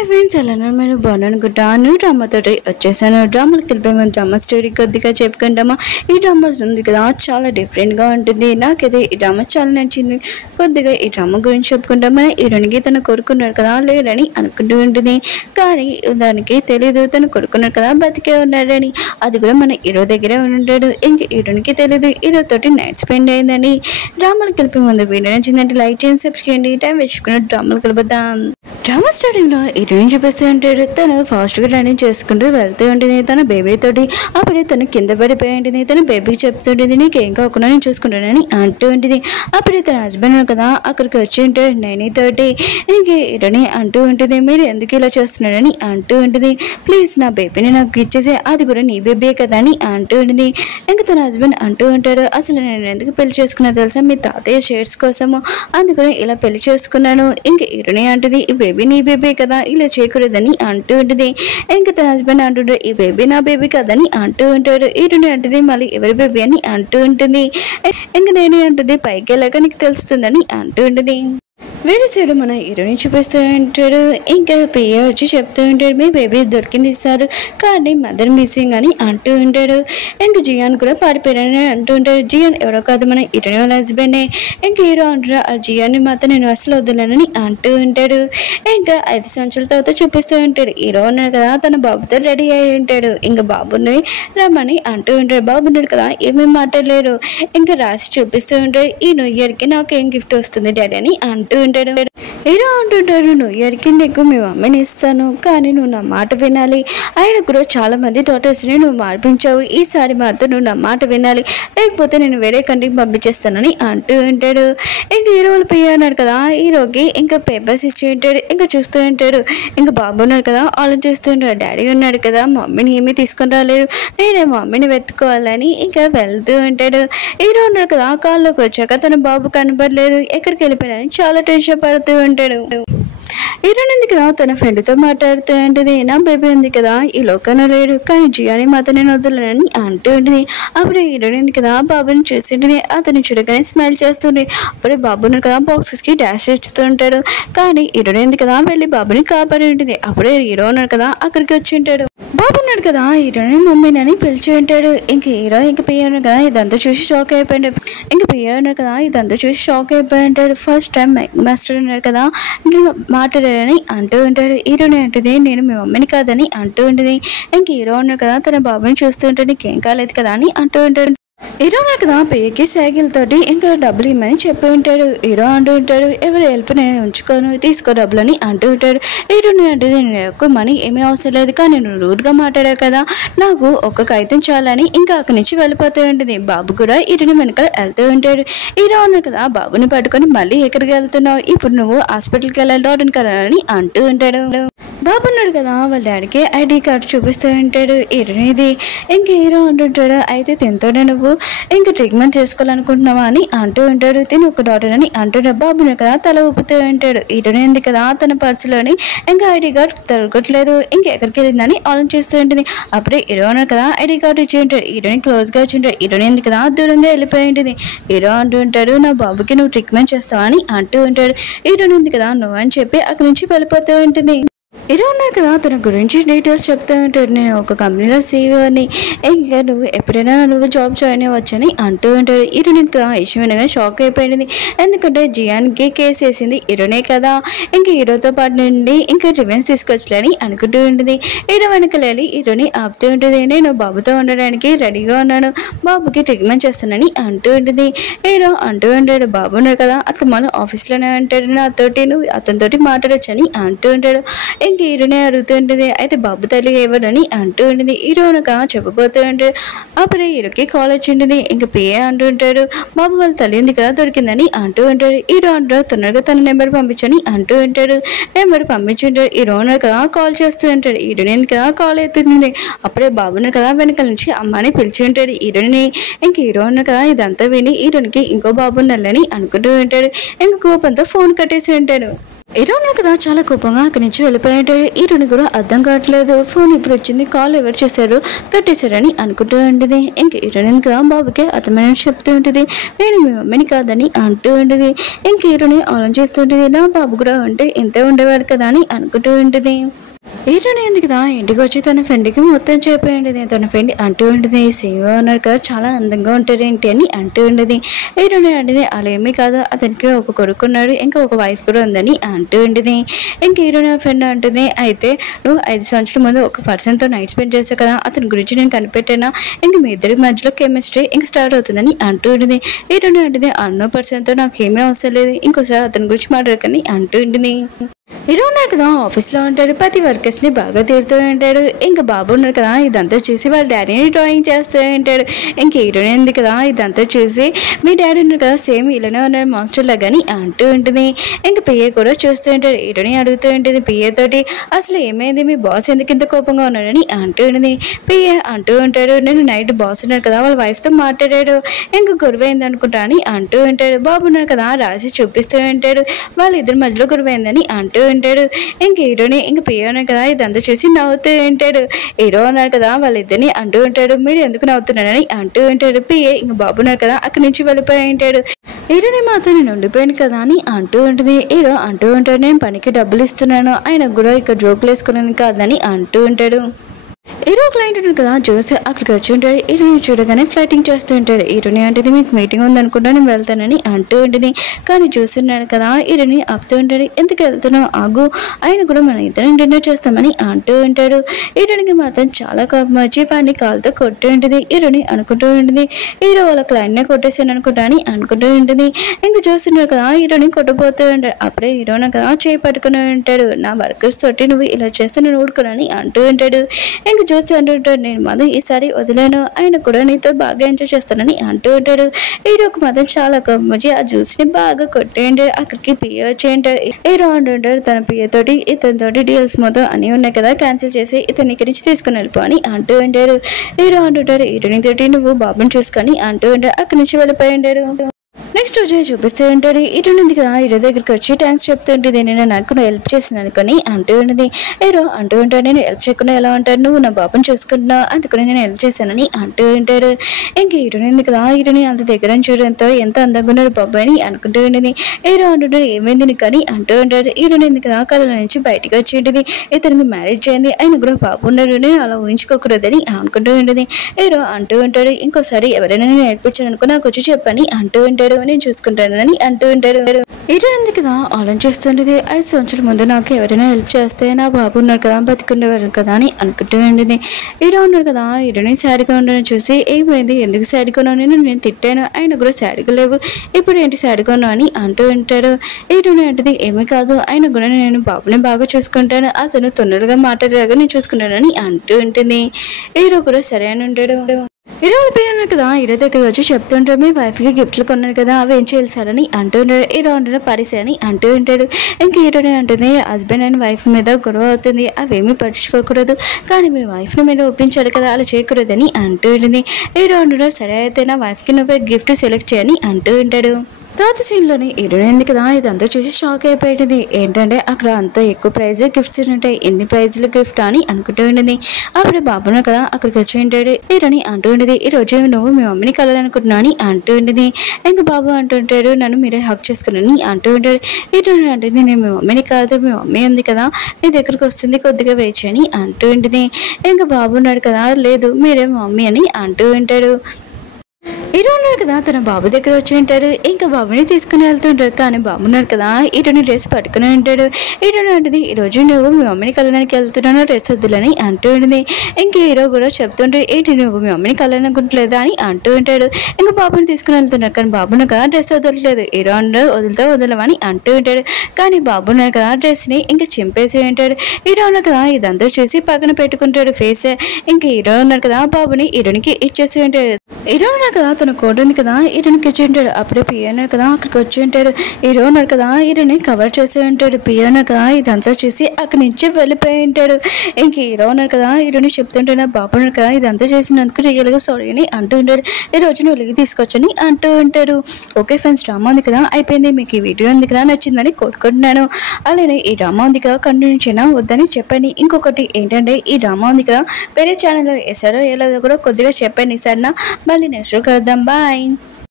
Hi friends, ఎలా మీరు బాగున్నాను డ్రామాతోటి వచ్చేసాను. డ్రామాకి వెళ్ళిపోయి డ్రామా స్టోరీ కొద్దిగా చెప్పుకుంటామా. ఈ డ్రామా ఉంది కదా, చాలా డిఫరెంట్గా ఉంటుంది. నాకైతే ఈ డ్రామా చాలా నచ్చింది. కొద్దిగా ఈ డ్రామా గురించి చెప్పుకుంటాం. మన హీరోయిన్కి తను కొడుకున్నాడు కదా, లేరని అనుకుంటూ ఉంటుంది. కానీ దానికి తెలీదు తను కొడుకున్నాడు కదా, బతికే ఉన్నాడని. అది కూడా మన హీరో దగ్గరే ఉంటాడు. ఇంక హీరోయిన్కి తెలీదు హీరో తోటి నైట్ స్పెండ్ అయిందని. డ్రామాకి వెళ్ళిపోయి ముందు వీడియో నచ్చిందంటే లైక్ చేయండి, సబ్స్క్రైబ్ చేయండి. టైం వేసుకున్న డ్రామాలకు వెళ్ళిపోతాం. డ్రామా స్టార్టింగ్ లో హీరోయిన్ చూపిస్తూ ఉంటాడు. తను ఫాస్ట్ గా రన్నింగ్ చేసుకుంటూ వెళ్తూ ఉంటుంది తన బేబీ తోటి. అప్పుడే తను కింద పడిపోయి ఉంటుంది. తన బేబీకి చెప్తుంటుంది, నీకేం కాకుండా నేను చూసుకుంటానని అంటూ ఉంటుంది. అప్పుడే తన హస్బెండ్ కదా అక్కడికి వచ్చి ఉంటాడు నైని తోటి. ఇంక హీరోని అంటూ ఉంటుంది, మీరు ఎందుకు ఇలా చేస్తున్నాడని అంటూ ఉంటుంది. ప్లీజ్ నా బేబీని నాకు ఇచ్చేసి, అది కూడా నీ బేబీ కదా అని అంటూ ఉంటుంది. ఇంకా తన హస్బెండ్ అంటూ ఉంటాడు, అసలు నేను ఎందుకు పెళ్లి చేసుకున్నా తెలుసా, మీ తాతయ్య షేర్స్ కోసము, అందుకని ఇలా పెళ్లి చేసుకున్నాను. ఇంక హీరోని అంటుంది, ఈ బేబీ నీ బేబీ కదా, ఇలా చేయకూడదని అంటూ ఉంటుంది. ఇంకా తన హస్బెండ్ అంటుంటాడు, ఈ బేబీ నా బేబీ కదని అంటూ ఉంటాడు. హీరోని అంటుంది, మళ్ళీ ఎవరి బేబీ అని అంటూ ఉంటుంది. ఇంకా నేను అంటుంది, పైకి వెళ్ళాక నీకు తెలుస్తుందని అంటూ ఉంటుంది. వేరే సైడ్ మన హీరోని చూపిస్తూ ఉంటాడు. ఇంకా పియ్య వచ్చి చెప్తూ ఉంటాడు, మీ బేబీ దొరికింది ఇస్తారు కానీ మదర్ మిస్సింగ్ అని అంటూ ఉంటాడు. ఇంకా జియాన్ కూడా పారిపోయాడని అంటూ ఉంటాడు. జియాన్ ఎవరో కాదు, మన హీరోని వాళ్ళ హస్బెండే. ఇంకా హీరో అంటారు, ఆ జియాన్ని మాత్రం నేను అసలు వదలనని అంటూ ఉంటాడు. ఇంకా 5 సంవత్సరాల తర్వాత చూపిస్తూ ఉంటాడు. హీరో ఉన్నాడు కదా, తన బాబుతో రెడీ అయి ఉంటాడు. ఇంకా బాబుని రమ్మని అంటూ ఉంటాడు. బాబు ఉన్నాడు కదా, ఏమేమి మాట్లాడలేరు. ఇంకా రాసి చూపిస్తూ ఉంటాడు, ఈ న్యూ ఇయర్కి నాకు ఏం గిఫ్ట్ వస్తుంది డాడీ అని అంటూ ఉంటాడు. హీరో అంటుంటాడు, న్యూ ఇయర్కి నీకు మీ మమ్మీని ఇస్తాను, కానీ నువ్వు నా మాట వినాలి. ఆయన కూడా చాలా మంది డాటర్స్ని నువ్వు మార్పించావు, ఈసారి మాత్రం నువ్వు నా మాట వినాలి, లేకపోతే నేను వేరే కంట్రీకి పంపించేస్తానని అంటూ ఉంటాడు. ఇంకా హీరో వాళ్ళు పియ్య అన్నాడు కదా, హీరోకి ఇంకా పేపర్స్ ఇచ్చి ఉంటాడు. ఇంకా చూస్తూ ఉంటాడు. ఇంకా బాబు ఉన్నాడు కదా, ఆలోచిస్తూ ఉంటాడు, డాడీ ఉన్నాడు కదా, మమ్మీని ఏమీ తీసుకొని రాలేదు, నేనే మమ్మీని వెతుక్కోవాలని ఇంకా వెళ్తూ ఉంటాడు. హీరో ఉన్నాడు కదా, కాల్లోకి వచ్చాక తన బాబు కనపడలేదు, ఎక్కడికి వెళ్ళిపోయాడని చాలా టెన్షన్ పడుతూ ఉంటాడు. హీరోయిన్ ఉంది కదా, తన ఫ్రెండ్తో మాట్లాడుతూ ఉంటుంది, నా బేబీ ఉంది కదా, ఈ లోకంలో లేడు, కానీ జియాని మాత్రం నేను వదలని అంటూ ఉంటుంది. అప్పుడు హీరోయిన్ ఉంది కదా, బాబుని చూస్తుంటుంది. అతన్ని చూడగానే స్మైల్ చేస్తుంది. అప్పుడే బాబు ఉన్నాడు కదా, బాక్సెస్కి డాష్ చేస్తూ ఉంటాడు. కానీ హీరోయిన్ ఉంది కదా, వెళ్ళి బాబుని కాపాడి ఉంటుంది. అప్పుడే హీరో ఉన్నాడు కదా, అక్కడికి వచ్చి ఉంటాడు. బాబు ఉన్నాడు కదా, హీరోయిన్ మమ్మీని అని పిలిచి ఉంటాడు. ఇంక హీరో ఇంకా పియ్య ఉన్నాడు కదా, ఇదంతా చూసి షాక్ అయిపోయాడు. ఇంకా పియ్య ఉన్నాడు కదా, ఇదంతా చూసి షాక్ అయిపోయి ఉంటాడు. ఫస్ట్ టైం మాస్టర్ ఉన్నాడు కదా, నేను మాట్లాడాలని అంటూ ఉంటాడు. హీరోని అంటుంది, నేను మీ మమ్మీని కాదని అంటూ ఉంటుంది. ఇంక హీరో ఉన్నాడు కదా, తన బాబుని చూస్తూ ఉంటాడు, నీకేం కాలేదు కదా అని అంటూ ఉంటాడు. హీరో ఉన్నాడు కదా, పియ్యకి సైకిల్తోటి ఇంకా డబ్బులు ఇమ్మని చెప్పి ఉంటాడు. హీరో అంటూ ఉంటాడు, ఎవరి హెల్ప్ నేను ఉంచుకోను, తీసుకో డబ్బులు అని అంటూ ఉంటాడు. హీరోని అంటుంది, నేను ఎక్కువ మనీ ఏమీ అవసరం లేదు, కానీ నేను రూడ్గా మాట్లాడావు కదా, నాకు ఒక కాగితం చాలని ఇంకా అక్కడి నుంచి వెళ్ళిపోతూ ఉంటుంది. బాబు కూడా హీరోని వెనక వెళ్తూ ఉంటాడు. హీరో ఉన్నాడు కదా, బాబుని పట్టుకొని మళ్ళీ ఎక్కడికి వెళ్తున్నావు, ఇప్పుడు నువ్వు హాస్పిటల్కి వెళ్ళాలి, డాక్టర్ని కలాలని అంటూ ఉంటాడు. బాబు ఉన్నాడు కదా, వాళ్ళ డాడీకి ఐడి కార్డు చూపిస్తూ ఉంటాడు హీరోనిది. ఇంక హీరో అంటుంటాడు, అయితే తినతోనే నువ్వు ఇంకా ట్రీట్మెంట్ చేసుకోవాలనుకుంటున్నావా అని అంటూ ఉంటాడు. తిని ఒక డాక్టర్ అని అంటుంటాడు. బాబు ఉన్నాడు కదా, తల ఊపుతూ ఉంటాడు. హీరోని ఉంది కదా, తన పర్సులోని ఇంకా ఐడి కార్డు దొరకట్లేదు, ఇంకెక్కడికి వెళ్ళిందని ఆలోచిస్తూ ఉంటుంది. అప్పుడే హీరో ఉన్నాడు కదా, ఐడి కార్డు ఇచ్చి ఉంటాడు. హీరోని క్లోజ్గా వచ్చి ఉంటాడు. హీరోని ఉంది కదా, దూరంగా వెళ్ళిపోయి ఉంటుంది. హీరో అంటూ ఉంటాడు, నా బాబుకి నువ్వు ట్రీట్మెంట్ చేస్తావా అని అంటూ ఉంటాడు. హీరోని ఉంది కదా, నువ్వు అని చెప్పి అక్కడి నుంచి వెళ్ళిపోతూ ఉంటుంది. హీరో ఉన్నాడు కదా, తన గురించి డీటెయిల్స్ చెప్తూ ఉంటాడు. నేను ఒక కంపెనీలో సీఈఓని, ఇంకా నువ్వు ఎప్పుడైనా నువ్వు జాబ్ జాయిన్ అవ్వచ్చని అంటూ ఉంటాడు. హీరోని కదా విషయం వినగానే షాక్ అయిపోయింది. ఎందుకంటే జియాన్కి కేసు వేసింది హీరోనే కదా, ఇంకా హీరోతో పాటు నుండి ఇంకా రివెన్స్ తీసుకొచ్చలేని అనుకుంటూ ఉంటుంది. హీరో వెనకలేలి హీరోని ఆపుతూ ఉంటుంది. నేను బాబుతో ఉండడానికి రెడీగా ఉన్నాను, బాబుకి ట్రీట్మెంట్ చేస్తానని అంటూ ఉంటుంది. హీరో అంటూ ఉంటాడు, బాబు ఉన్నాడు కదా, అతను ఆఫీస్లోనే ఉంటాడు, నాతోటి నువ్వు అతనితోటి మాట్లాడొచ్చని అంటూ ఉంటాడు. ఇంక హీరోనే అడుగుతూ ఉంటుంది, అయితే బాబు తల్లి ఎవరని అంటూ ఉంటుంది. హీరోనక చెప్పబోతూ ఉంటాడు. అప్పుడే హీరోకి కాల్ వచ్చి ఉంటుంది. ఇంక పిఏ అంటూ ఉంటాడు, బాబు వాళ్ళ తల్లి ఉంది కదా దొరికిందని అంటూ ఉంటాడు. హీరో అంటాడు, తొందరగా తన నెంబర్ పంపించని అంటూ ఉంటాడు. నెంబర్ పంపించుంటాడు. హీరో కదా కాల్ చేస్తూ ఉంటాడు. హీరోని ఉంది కదా కాల్ ఎత్తుతుంది. అప్పుడే బాబుని కదా వెనకాల నుంచి అమ్మని పిలిచి ఉంటాడు హీరోని. ఇంక హీరో కదా ఇదంతా విని హీరోనికి ఇంకో బాబు నల్లని అనుకుంటూ ఉంటాడు. ఇంక కోపంతో ఫోన్ కట్టేసి ఉంటాడు. హీరో ఉన్నాడు కదా చాలా కోపంగా అక్కడి నుంచి వెళ్ళిపోయాడు. హీరోని కూడా అర్థం కావట్లేదు. ఫోన్ ఇప్పుడు వచ్చింది, కాల్ ఎవరు చేశారు, కట్టేశారని అనుకుంటూ ఉంటుంది. ఇంక హీరోయిన్ కదా బాబుకే అర్థమైన చెప్తూ ఉంటుంది, నేను మీ మమ్మీని కాదని అంటూ ఉంటుంది. ఇంక హీరోని ఆలోచిస్తూ ఉంటుంది, నా బాబు కూడా ఉంటే ఇంతే ఉండేవాడు కదా అని అనుకుంటూ ఉంటుంది. హీరోని ఎందుకు కదా ఇంటికి వచ్చి తన ఫ్రెండ్కి మొత్తం చెప్పేయండి. తన ఫ్రెండ్ అంటూ ఉంటుంది, శివ ఉన్నారు కదా చాలా అందంగా ఉంటారు ఏంటి అని అంటూ ఉండేది. హీరోని అంటే అలా ఏమీ కాదు, అతనికి ఒక కొడుకు ఉన్నాడు, ఇంకా ఒక వైఫ్ కూడా ఉందని అంటూ ఉండేది. ఇంక హీరోని ఫ్రెండ్ అంటుంది, అయితే నువ్వు 5 సంవత్సరాల ముందు ఒక పర్సన్తో నైట్ స్పెండ్ చేసావు కదా, అతని గురించి నేను కనిపెట్టానా, ఇంక మీ ఇద్దరి మధ్యలో కెమిస్ట్రీ ఇంక స్టార్ట్ అవుతుందని అంటూ ఉండేది. హీరోని అంటే అన్నో పర్సన్తో నాకు ఏమీ అవసరం లేదు, ఇంకోసారి అతని గురించి మాట్లాడకని అంటూ ఉంటుంది. హీరో ఉన్నాడు కదా ఆఫీస్లో ఉంటాడు, ప్రతి వర్కర్స్ని బాగా తీరుతూ ఉంటాడు. ఇంకా బాబు ఉన్నాడు కదా ఇదంతా చూసి వాళ్ళ డాడీని డ్రాయింగ్ చేస్తూ ఉంటాడు. ఇంక హీరోయిన్ ఉంది కదా ఇదంతా చూసి మీ డాడీ ఉన్నాడు కదా సేమ్ ఇలానే ఉన్నాడు మాస్టర్ లాగాని అంటూ ఉంటుంది. ఇంకా పిఏ కూడా చూస్తూ ఉంటాడు. హీరోని అడుగుతూ ఉంటుంది పిఏ తోటి, అసలు ఏమైంది మీ బాస్ ఎందుకు ఇంత కోపంగా ఉన్నాడని అంటూ ఉంటుంది. పిఏ అంటూ ఉంటాడు, నేను నైట్ బాస్ ఉన్నాడు కదా వాళ్ళ వైఫ్తో మాట్లాడాడు, ఇంకా గొడవైంది అనుకుంటా అని అంటూ ఉంటాడు. బాబు ఉన్నాడు కదా రాసి చూపిస్తూ ఉంటాడు, వాళ్ళిద్దరి మధ్యలో గొడవైందని అంటూ ఉంటాడు. ఇంక హీరోని ఇంక పిఏ ఉన్నాడు కదా ఇదంతా చూసి నవ్వుతూ ఉంటాడు. హీరో ఉన్నాడు కదా వాళ్ళిద్దరిని అంటూ ఉంటాడు, మీరు ఎందుకు నవ్వుతున్నాడని అంటూ ఉంటాడు. పిఏ ఇంక బాబు ఉన్నాడు కదా అక్కడి నుంచి వెళ్ళిపోయి ఉంటాడు. హీరోని మాతో నేను ఉండిపోయాను కదా అని అంటూ ఉంటుంది. హీరో అంటూ ఉంటాడు, నేను పనికి డబ్బులు ఇస్తున్నాను, ఆయన కూడా ఇక్కడ జోకులు వేసుకున్నాను కాదని అంటూ ఉంటాడు. హీరో క్లయింట్ ఉంటాడు కదా జోస్ అక్కడికి వచ్చి ఉంటాడు. హీరోని చూడగానే ఫ్లైటింగ్ చేస్తూ ఉంటాడు. హీరోని అంటే మీకు మీటింగ్ ఉందనుకుంటా నేను వెళ్తానని అంటూ ఉంటుంది. కానీ చూస్తున్నాడు కదా హీరోని ఆపుతూ ఉంటాడు, ఎందుకు వెళ్తున్నావు ఆగు, ఆయన కూడా మన ఇద్దరం డిన్నర్ చేస్తామని అంటూ ఉంటాడు. హీరోనికి మాత్రం చాలా కోపం వచ్చి వాడిని కాలుతో కొట్టు ఉంటుంది. హీరోని అనుకుంటూ ఉంటుంది, హీరో వాళ్ళ క్లయింట్నే కొట్టేసాను అనుకుంటా అని అనుకుంటూ ఉంటుంది. ఇంకా చూస్తున్నాడు కదా హీరోని కొట్టబోతూ ఉంటాడు. అప్పుడే హీరోని కదా చేయి పట్టుకుని ఉంటాడు, నా వర్కర్స్ తోటి నువ్వు ఇలా చేస్తే నేను ఊడుకోనని అంటూ ఉంటాడు. ఇంకా చూసి అంటుంటాడు, నేను మాత్రం ఈసారి వదిలేను, ఆయన కూడా నీతో బాగా ఎంజాయ్ చేస్తానని అంటూ ఉంటాడు. హీరోకి మాత్రం చాలా కోపం వచ్చి ఆ జ్యూస్ని బాగా కొట్టేయండి. అక్కడికి పిఏ వచ్చి ఉంటాడు. హీరో అంటుంటాడు తన పిఏ తోటి ఇతనితోటి డీల్స్ మొత్తం అన్నీ ఉన్నాయి కదా క్యాన్సిల్ చేసి ఇతని ఇక్కడి నుంచి తీసుకుని వెళ్ళిపో అని అంటూ ఉంటాడు. హీరో అంటుంటాడు, హీరోని తోటి నువ్వు బాబుని చూసుకొని అంటూ ఉంటాడు. అక్కడి నుంచి వెళ్ళిపోయి ఉంటాడు. నెక్స్ట్ రోజు చూపిస్తూ ఉంటాడు. ఇటు ఉంది కదా హీరో దగ్గరికి వచ్చి థ్యాంక్స్ చెప్తూ ఉంటుంది, నేను నాకు హెల్ప్ చేసిన అనుకొని అంటూ ఉంటుంది. హీరో అంటూ ఉంటాడు, నేను హెల్ప్ చేయకుండా ఎలా ఉంటాడు, నువ్వు నా బాబుని చూసుకుంటున్నావు అందుకని నేను హెల్ప్ చేశానని అంటూ ఉంటాడు. ఇంక హీరోని ఉంది కదా హీరోని అంత దగ్గర చూడడంతో ఎంత అందంగా ఉన్నాడు బాబు అని అనుకుంటూ ఉంటుంది. హీరో అంటుంటాడు, ఏమైంది నీకు అని అంటూ ఉంటాడు. హీరోని ఉంది కదా కళ్ళ నుంచి బయటకు వచ్చి ఉంటుంది, ఇతనికి మ్యారేజ్ చేయండి, ఆయన కూడా బాబు ఉన్నాడు, నేను అలా ఊహించుకోకూడదని అనుకుంటూ ఉంటుంది. హీరో అంటూ ఉంటాడు, ఇంకోసారి ఎవరైనా నేను నేర్పించాను అనుకో నాకు వచ్చి చెప్పని అంటూ ఉంటాడు, నేను చూసుకుంటానని అంటూ ఉంటాడు. హీరో ఉంది కదా ఆలోచిస్తుండేది, 5 సంవత్సరాల ముందు నాకు ఎవరైనా హెల్ప్ చేస్తే నా బాబు ఉన్నాడు కదా బతికుండేవారు కదా అని అనుకుంటూ ఉండేది. హీరో ఉన్నాడు కదా హీరోని సాడ్గా ఉండడం చూసి ఏమైంది ఎందుకు సాడ్గా ఉన్నావు, నేను తిట్టాను, ఆయన కూడా సాడ్గా లేవు, ఇప్పుడు ఏంటి సాడ్గా ఉన్నావు అని అంటూ ఉంటాడు. హీరోని అంటది, ఏమీ కాదు, ఆయన కూడా నేను బాబుని బాగా చూసుకుంటాను, అతను తొందరగా మాట్లాడేలాగా నేను చూసుకుంటానని అంటూ ఉంటుంది. హీరో కూడా సరే అని ఉంటాడు. హీరో వెళ్ళిపోయాను కదా హీరో దగ్గర వచ్చి చెప్తుంటాడు, మీ వైఫ్కి గిఫ్ట్లు కొన్నాను కదా అవి ఏం చేయాలి అంటూ ఉంటాడు. హీరో అంటాడు పరిసే అని అంటూ ఉంటాడు. ఇంక హీరోనే అంటుంది, హస్బెండ్ అండ్ వైఫ్ మీద గొడవ అవుతుంది, అవేమీ పట్టించుకోకూడదు, కానీ మీ వైఫ్ని మీద ఒప్పించాలి కదా అలా చేయకూడదని అంటూ ఉంటుంది. హీరో అంటాడు, సరే అయితే నా వైఫ్కి నువ్వే గిఫ్ట్ సెలెక్ట్ చేయని అంటూ ఉంటాడు. తర్వాత సీన్లోని హీరోయిన్ కదా ఇదంతా చూసి షాక్ అయిపోయింది. ఏంటంటే అక్కడ అంత ఎక్కువ ప్రైజ్ గిఫ్ట్స్ ఉంటాయి, ఎన్ని ప్రైజ్లు గిఫ్ట్ అని అనుకుంటూ ఉండేది. అప్పుడు బాబును కదా అక్కడికి వచ్చి ఉంటాడు. హీరోని అంటూ ఉండేది, ఈ రోజు నువ్వు మీ మమ్మీని కలవాలనుకుంటున్నా అని అంటూ ఉండేది. ఇంకా బాబు అంటుంటాడు, నన్ను మీరే హక్ చేసుకున్నాని అంటూ ఉంటాడు. హీరోయిన్ అంటుంది, నేను మీ మమ్మీని కాదు, మీ మమ్మీ ఉంది కదా నీ దగ్గరకు వస్తుంది, కొద్దిగా వెయిట్ చేయని అంటూ ఉంటుంది. ఇంకా బాబు ఉన్నాడు కదా, లేదు మీరే మమ్మీ అని అంటూ ఉంటాడు. హీరో ఉన్నాడు కదా తన బాబు దగ్గర వచ్చి ఉంటాడు. ఇంకా బాబుని తీసుకుని వెళ్తుంటాడు, కానీ బాబు ఉన్నాడు కదా హీరోని డ్రెస్ పట్టుకుని ఉంటాడు. హీరోని అంటుంది, ఈరోజు నువ్వు మీ మమ్మీని కలవడానికి వెళ్తున్నాను, డ్రెస్ వద్దులని అంటూ ఉంటుంది. ఇంక హీరో కూడా చెప్తుంటాడు, ఏంటి నువ్వు మీ మమ్మీని కలవనుకుంటలేదా అని అంటూ ఉంటాడు. ఇంకా బాబుని తీసుకుని వెళ్తున్నాడు, కానీ బాబును కదా డ్రెస్ వదలట్లేదు. హీరో అన్నాడు, వదులుతా వదలమని అంటూ ఉంటాడు. కానీ బాబు ఉన్నాడు కదా డ్రెస్ని ఇంకా చింపేసి ఉంటాడు. హీరో ఉన్నాడు కదా ఇదంతా చూసి పక్కన పెట్టుకుంటాడు ఫేస్. ఇంకా హీరో ఉన్నాడు కదా బాబుని హీరోనికి ఇచ్చేసి ఉంటాడు. హీరో ఉన్నాడు కదా తన కోడ్ ఉంది కదా హీరోయిన్కి ఇచ్చి ఉంటాడు. అప్పుడే పియానో కదా అక్కడికి వచ్చి ఉంటాడు. హీరో ఉన్నాడు కదా హీరోని కవర్ చేసి ఉంటాడు. పియానో కదా ఇదంతా చూసి అక్కడి నుంచి వెళ్ళిపోయి ఉంటాడు. ఇంక హీరో ఉన్నాడు కదా హీరోని చెప్తుంటాడు, బాబు ఉన్నాడు కదా ఇదంతా చేసినందుకు రియల్గా సారీ అని అంటూ ఉంటాడు. ఈ రోజు నువ్వు వెలిగి తీసుకొచ్చని అంటూ ఉంటాడు. ఓకే ఫ్రెండ్స్, డ్రామా ఉంది కదా అయిపోయింది. మీకు ఈ వీడియో ఉంది కదా నచ్చిందని కోరుకుంటున్నాను. అలానే ఈ డ్రామా ఉంది కదా కంటిన్యూ చేయనా వద్దని చెప్పండి. ఇంకొకటి ఏంటంటే ఈ డ్రామా ఉంది కదా వేరే ఛానల్లో వేసారో ఏలేదో కూడా కొద్దిగా చెప్పండి సరేనా. మళ్ళీ నెక్స్ట్ కలుద్దాం. బాయ్.